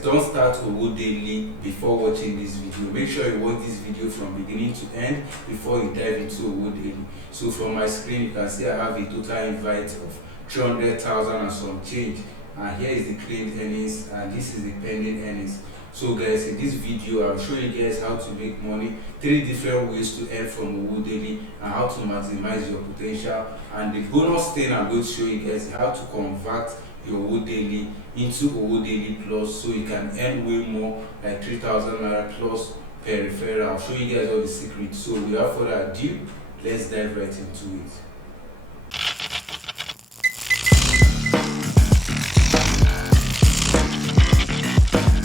Don't start Owodaily before watching this video. Make sure you watch this video from beginning to end before you dive into Owodaily. So from my screen, you can see I have a total invite of 300,000 and some change. And here is the claimed earnings, and this is the pending earnings. So guys, in this video, I'll show you guys how to make money, 3 different ways to earn from Owodaily, and how to maximize your potential. And the bonus thing I'm going to show you guys is how to convert your Owodaily into Owodaily Plus, so you can earn way more, like 3,000 naira plus per referral. I'll show you guys all the secrets. So without further ado, let's dive right into it.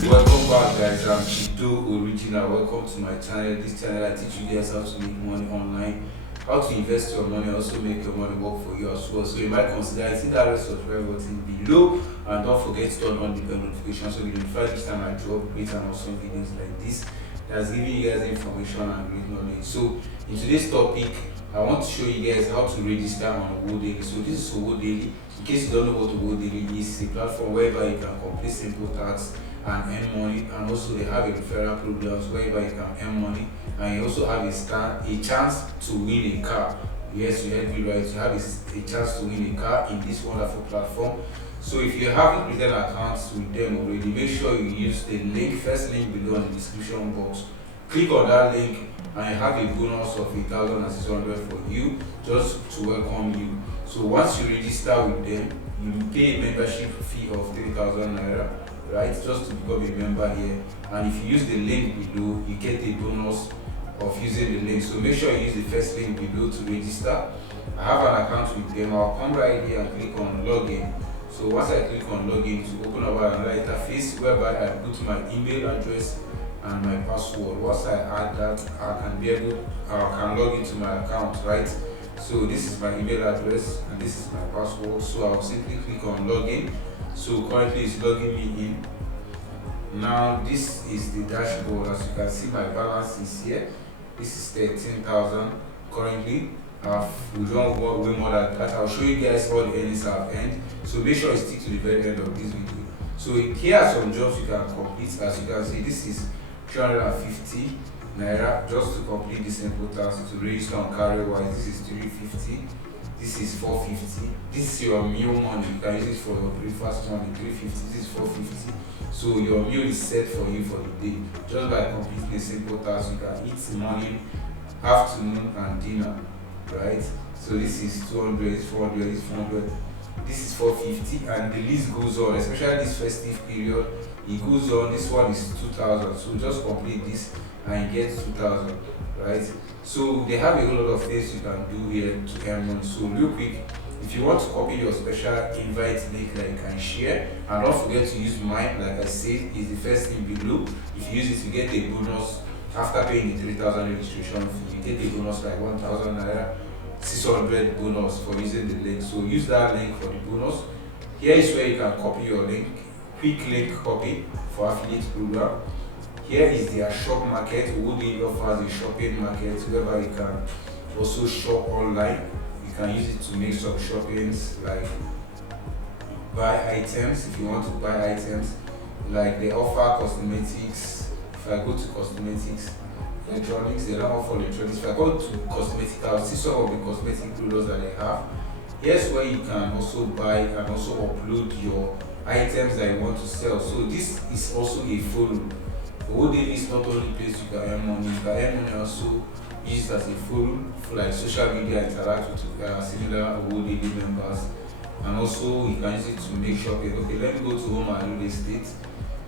Welcome back guys, I'm Chido Original. Welcome to my channel. This channel I teach you guys how to make money online, how to invest your money, also make your money work for you as well. So you might consider hitting that red subscribe button below, and don't forget to turn on the bell notification so you will be notified each time I drop great and awesome videos like this that's giving you guys information and great knowledge. So in today's topic, I want to show you guys how to register on Owodaily. So this is Owodaily. In case you don't know what Owodaily is, it's a platform whereby you can complete simple tasks and earn money, and also they have a referral programs whereby you can earn money, and you also have a chance to win a car. Yes, you heard me right, you have a chance to win a car in this wonderful platform. So if you haven't created accounts with them already, make sure you use the first link below in the description box. Click on that link and you have a bonus of 1,600 for you, just to welcome you. So once you register with them, you pay a membership fee of 3,000 naira, right, just to become a member here. And if you use the link below, you get a bonus of using the link. So make sure you use the first link below to register. I have an account with them. I'll come right here and click on login. So once I click on login, to open up another interface whereby I put my email address and my password. Once I add that, I can log into my account, right? So this is my email address and this is my password. So I'll simply click on login. So currently it's logging me in. Now this is the dashboard. As you can see, my balance is here. This is 13,000 currently. I've withdrawn way more than that. I'll show you guys all the earnings I've earned. So make sure you stick to the very end of this video. So here are some jobs you can complete. As you can see, this is 350 naira just to complete the simple task. To register on carrier-wise, this is 350. This is 450. This is your meal money. You can use it for your breakfast money. 350. This is 450. So your meal is set for you for the day. Just by completing a simple task, you can eat morning, afternoon, and dinner. Right? So this is 200, 400, 400. This is 450, and the list goes on. Especially this festive period, it goes on. This one is 2,000. So just complete this and you get 2,000. Right? So they have a whole lot of things you can do here to earn money. So real quick, if you want to copy your special invite link that you can share, and don't forget to use mine, like I said, is the first link below. If you use it, you get a bonus. After paying the 3,000 registration fee, you get a bonus like 1,000 naira, 600 bonus for using the link. So use that link for the bonus. Here is where you can copy your link. Quick link copy for affiliate program. Here is their shop market. Owodaily offers a shopping market whereby you can also shop online. You can use it to make some shoppings, like buy items. If you want to buy items, like they offer cosmetics. If I go to cosmetics, electronics, they don't offer electronics. If I go to cosmetics, I'll see some of the cosmetic products that they have. Here's where you can also buy and also upload your items that you want to sell. So this is also a forum. Owodaily is not only place you can earn money. You can earn money also use it as a forum for like social media, interact with similar Owodaily members, and also you can use it to make shopping. Okay, let me go to home and real estate.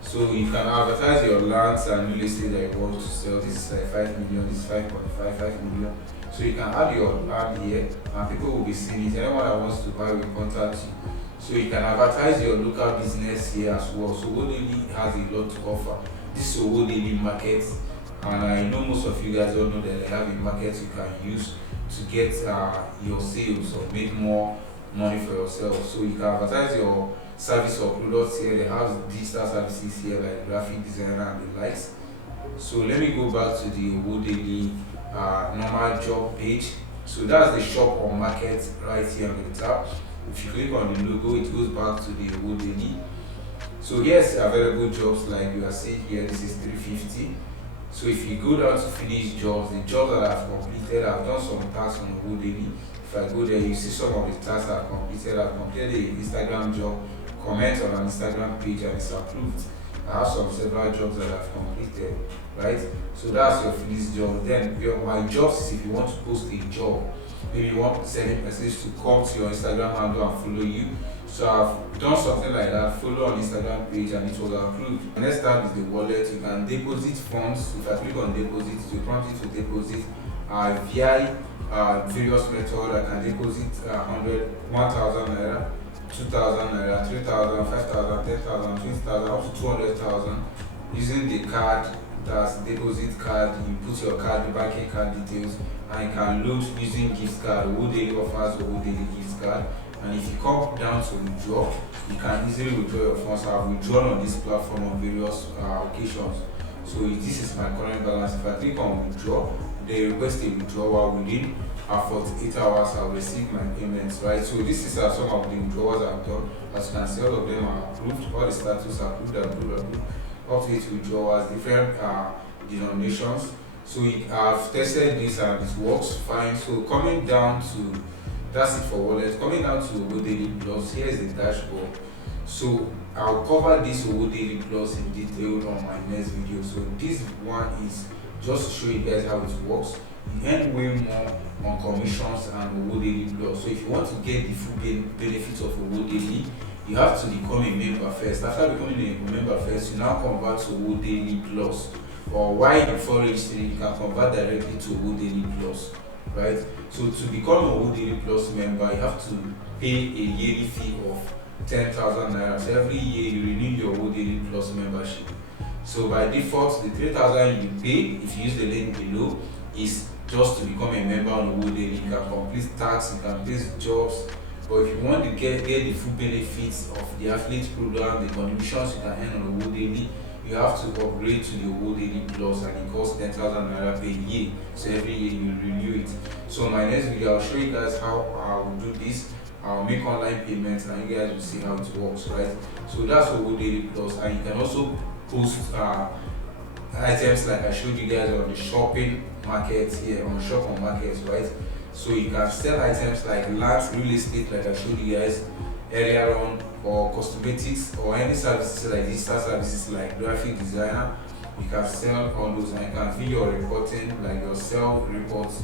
So you can advertise your lands and real estate that you want to sell. This is like 5 million, this is 5.5, 5 million. So you can add your land here and people will be seeing it. Anyone that wants to buy will contact you. So you can advertise your local business here as well. So Owodaily has a lot to offer. This is Owodaily market, and I know most of you guys don't know that they have a market you can use to get your sales or make more money for yourself. So you can advertise your service or products here. They have digital services here like graphic designer and the likes. So let me go back to the Owodaily normal job page. So that's the shop or market right here on the top. If you click on the logo, it goes back to the Owodaily. So here's available jobs like you are seeing here. This is 350. So if you go down to finish jobs, the jobs that I've completed, I've done some tasks on Owodaily. If I go there, you see some of the tasks I've completed. I've completed the Instagram job, comment on an Instagram page, and it's approved. I have some several jobs that I've completed, right? So that's your finished job. Then my jobs is if you want to post a job, maybe you want selling persons to come to your Instagram handle and follow you. So I've done something like that, follow on Instagram page, and it was approved. The next tab is the wallet. You can deposit funds. If I click on deposit, it will prompt you to deposit via various methods. I can deposit 1,000 naira, 2,000 naira, 3,000, 5,000, 10,000, 20,000, up to 200,000 using the card. That's deposit card. You put your card, the banking card details, and you can load using gift card. Owodaily offers Owodaily gift card. And if you come down to withdraw, you can easily withdraw your funds. I've withdrawn on this platform on various occasions. So this is my current balance. If I click on withdraw, they request a withdrawal within 48 hours. I'll receive my payments, right? So this is some of the withdrawals I've done. As you can see, all of them are approved. All the status are approved, up to 8 withdrawals, different denominations. So I've tested this and it works fine. So coming down to that's it for wallet. Coming down to Owodaily Plus, here is the dashboard. So I'll cover this Owodaily Plus in detail on my next video. So this one is just to show you guys how it works. You earn way more on commissions and Owodaily Plus. So if you want to get the full benefits of Owodaily, you have to become a member first. After becoming a member first, you now convert to Owodaily Plus. Or while before registering, you can convert directly to Owodaily Plus. Right? So to become a Owodaily Plus member, you have to pay a yearly fee of 10,000 naira. So every year you renew your Owodaily Plus membership. So by default, the 3,000 you pay, if you use the link below, is just to become a member on Owodaily. You can complete tasks, you can place jobs. But if you want to get the full benefits of the affiliate program, the contributions you can earn on Owodaily, you have to upgrade to the Owodaily Plus, and it costs 10,000 naira per year. So every year you renew it. So in my next video, I'll show you guys how I will do this. I'll make online payments, and you guys will see how it works, right? So that's Owodaily Plus, and you can also post items like I showed you guys on the shopping market here, on the shop on markets, right? So you can sell items like land, real estate, like I showed you guys earlier on, or cosmetics, or any services like digital services like graphic designer. You can sell all those, and you can view your reporting, like your sell reports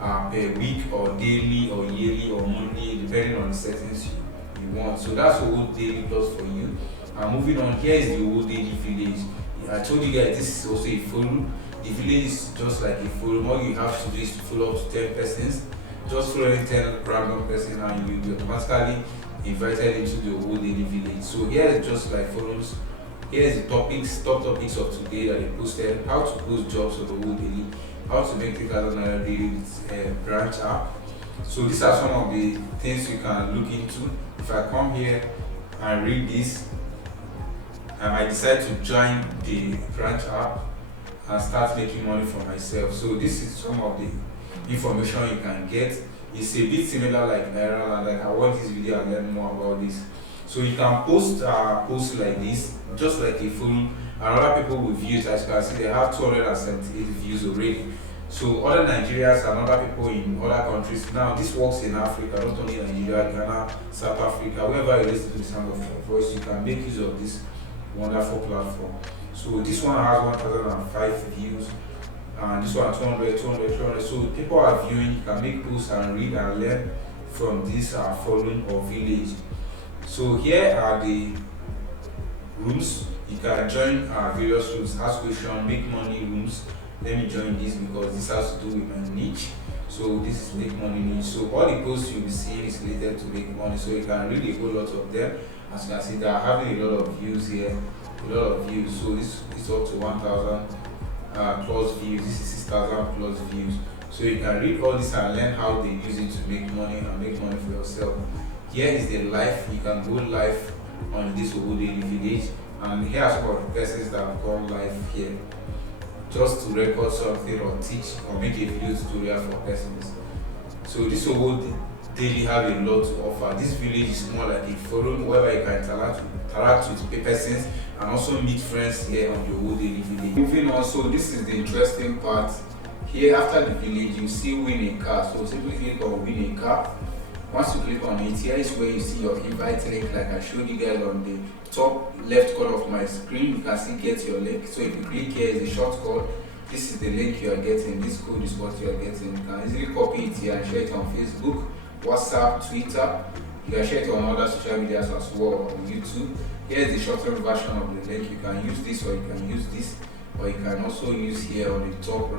per week or daily or yearly or monthly, depending on the settings you want. So that's Owodaily Plus for you. And moving on, here is the Owodaily Village. I told you guys this is also a forum. The village is just like a forum. All you have to do is to follow up to 10 persons. Just following 10 random persons, and you'll be automatically invited into the Owodaily Village. So here is just like forums. Here is the top topics of today that they posted: how to post jobs on Owodaily, how to make 3,000 naira daily with branch app. So these are some of the things you can look into. If I come here and read this, I might decide to join the branch app and start making money for myself. So this is some of the information you can get. It's a bit similar like Naira, and like I watch this video and learn more about this. So you can post posts like this, just like a forum, and other people with views. As you can see, they have 278 views already. So other Nigerians and other people in other countries. Now this works in Africa, not only Nigeria, Ghana, South Africa, wherever you listen to the sound of my voice, you can make use of this wonderful platform. So this one has 1,005 views, and this one 200, 200. So people are viewing. You can make posts and read and learn from this forum or village. So here are the rooms. You can join various rooms, ask questions, make money rooms. Let me join this because this has to do with my niche. So this is make money niche. So all the posts you'll be seeing is related to make money. So you can read a whole lot of them. As you can see, they are having a lot of views here, a lot of views. So this is up to 1,000 plus views. This is 6,000 plus views. So you can read all this and learn how they use it to make money and make money for yourself. Here is the live. You can go live on this Owodaily Village, and here are some of the persons that have gone live here, just to record something or teach or make a video tutorial for persons. So this Delhi have a lot to offer. This village is more like a forum where you can interact with persons and also meet friends here on the Owodaily village. Moving on, so this is the interesting part. Here after the village, you see win a car. So simply click on win a car. Once you click on it, here is where you see your invite link, like I showed you guys on the top left corner of my screen. You can see get your link. So if you click here, is a short code. This is the link you are getting. This code is what you are getting. You can easily copy it here and share it on Facebook, WhatsApp, Twitter. You can share it on other social medias as well, on YouTube. Here is the shorter version of the link. You can use this or you can use this, or you can also use here on the top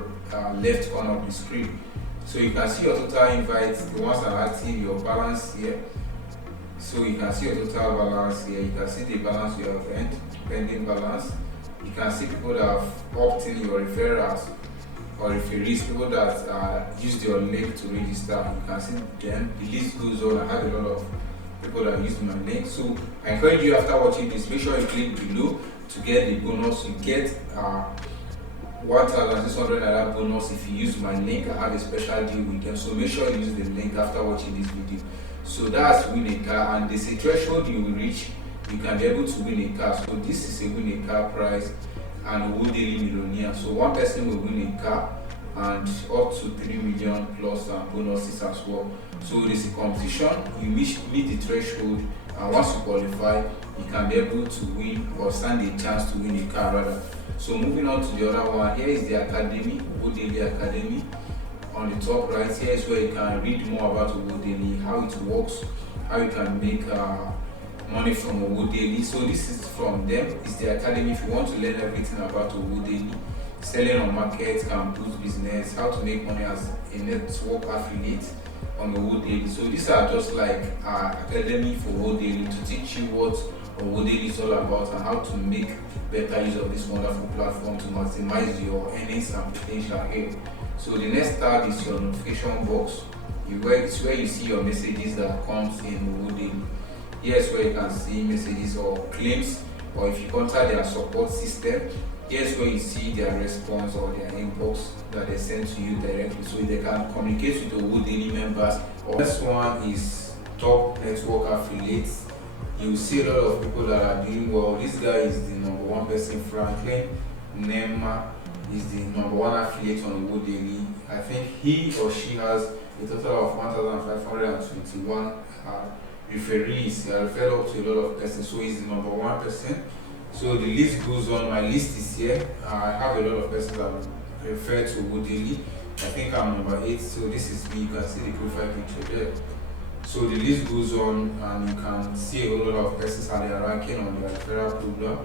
left corner of the screen. So you can see your total invites, the ones that are active, your balance here. So you can see your total balance here. You can see the balance you have earned, pending balance. You can see people that have opted in your referrals or referees, people that used your link to register. You can see them. The list goes on. I have a lot of people that used my link. So I encourage you, after watching this, make sure you click below to get the bonus. You get 1,600 naira bonus if you use my link. I have a special deal with them, so make sure you use the link after watching this video. So that's win a car, and there's a threshold you will reach, you can be able to win a car. So this is a win a car prize and Owodaily millionaire. So one person will win a car and up to 3 million plus bonuses as well. So there's a competition, you meet the threshold, and once you qualify, you can be able to win or stand a chance to win a car rather. So moving on to the other one, here is the Academy, Owodaily Academy. On the top right here is where you can read more about Owodaily, how it works, how you can make money from Owodaily. So this is from them, it's the Academy. If you want to learn everything about Owodaily, selling on market, can boost business, how to make money as a network affiliate on Owodaily. So these are just like academy for Owodaily to teach you what Owodaily is all about and how to make better use of this wonderful platform to maximize your earnings and potential here. So the next tab is your notification box. It's where you see your messages that comes in Owodaily. Here's where you can see messages or claims, or if you contact their support system, here's where you see their response or their inbox that they send to you directly, so they can communicate with the Owodaily members. Next one is top network affiliates. You see a lot of people that are doing well. This guy is the #1 person, Franklin Nema is the #1 affiliate on Owodaily. I think he or she has a total of 1,521 referees. He referred up to a lot of persons, so he's the #1 person. So the list goes on. My list is here. I have a lot of persons that refer to Owodaily. I think I'm #8. So this is me. You can see the profile picture there. So the list goes on, and you can see a whole lot of persons and their ranking on their referral program.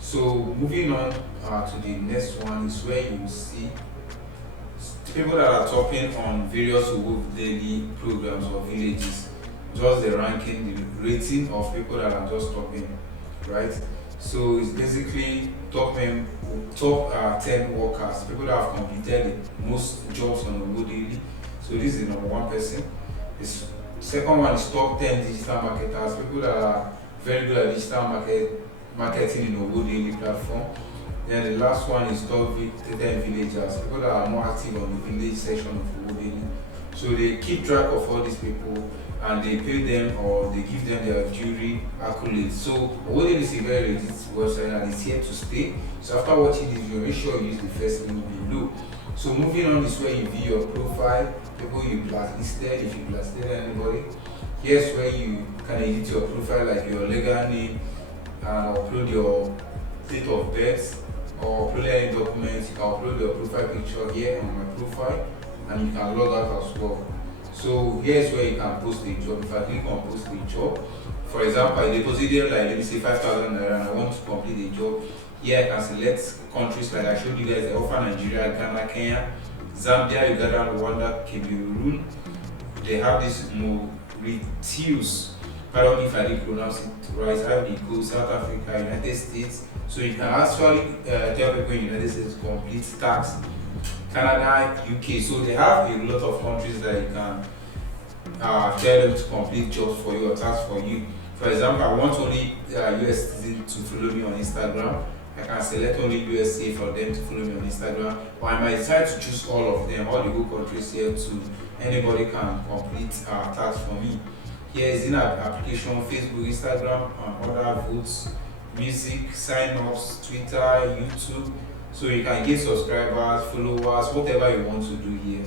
So moving on to the next one is where you see people that are topping on various Owodaily programs or villages. Just the ranking, the rating of people that are just topping, right? So it's basically top 10 workers, people that have completed the most jobs on Owodaily. So this is the #1 person. This second one is top 10 digital marketers, people that are very good at digital marketing in Owodaily platform. Then the last one is top 10 villagers, people that are more active on the village section of Owodaily. So they keep track of all these people and they pay them or they give them their jury accolades. So Owodaily is a very legit website and it's here to stay. So after watching this video, make sure you use the first link below. So moving on is where you view your profile, people you blacklisted, if you blacklisted anybody. Here's where you can edit your profile, like your legal name, and upload your date of birth, or upload any documents. You can upload your profile picture here on my profile, and you can log out as well. So here's where you can post a job. If I click on post a job, for example, I deposited like, let me say 5,000 naira and I want to complete a job. Here I can select countries like I showed you guys. I offer Nigeria, Ghana, Kenya, Zambia, Uganda, Rwanda, Cameroon. They have this Mauritius. Pardon me if I didn't pronounce it right. Ivory Coast, South Africa, United States. So you can actually tell people in United States to complete tax. Canada, UK. So they have a lot of countries that you can tell them to complete jobs for you or tasks for you. For example, I want only US citizens to follow me on Instagram. I can select only USA for them to follow me on Instagram, or I might decide to choose all of them, all the whole countries here too. Anybody can complete tasks for me. Here is in our application, Facebook, Instagram, and other votes, music, sign-ups, Twitter, YouTube. So you can get subscribers, followers, whatever you want to do here.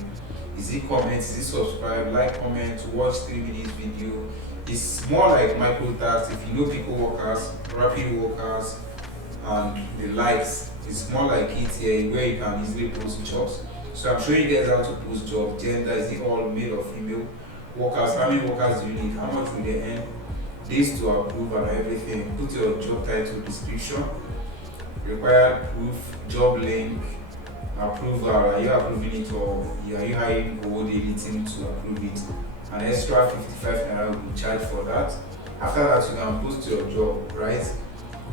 Is it comments, is it subscribe, like, comment, watch 3 minutes video? It's more like micro tasks. If you know people workers, rapid workers, and the likes, it's more like it here where you can easily post jobs. So I'm showing you guys how to post jobs. Gender, is it all male or female? Workers, how many workers do you need? How much will they earn? Days to approve and everything. Put your job title, description, required proof, job link, approval. Are you approving it, or are you hiring Owodaily team to approve it? An extra 55 naira will be charged for that. After that, you can post your job, right?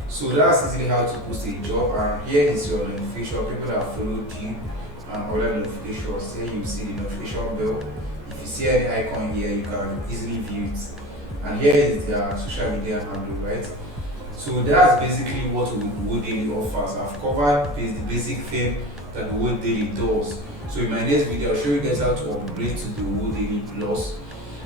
So that's easily how to post a job. And here is your notification. People that followed you and other notifications. Here you see the notification bell. If you see any icon here, you can easily view it. And here is the social media handle, right? So that's basically what Owodaily offers. I've covered the basic thing that Owodaily does. So in my next video, I'll show you guys how to upgrade to the Owodaily Plus.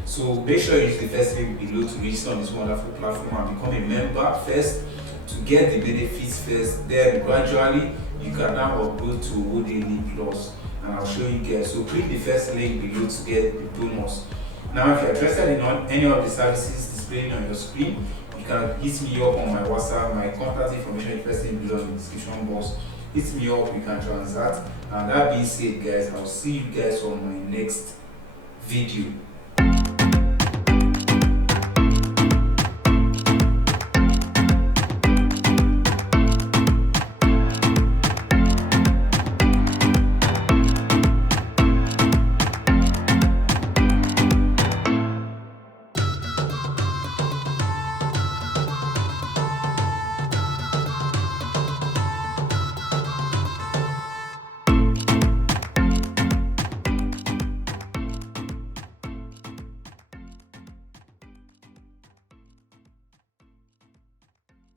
So make sure you use the first link below to register on this wonderful platform and become a member first to get the benefits first. Then gradually you can now upgrade to Owodaily Plus, and I'll show you guys. So click the first link below to get the bonus. Now if you're interested in any of the services displayed on your screen, you can hit me up on my WhatsApp. My contact information is first link below in the description box. Hit me up, you can transact. And that being said guys, I'll see you guys on my next video.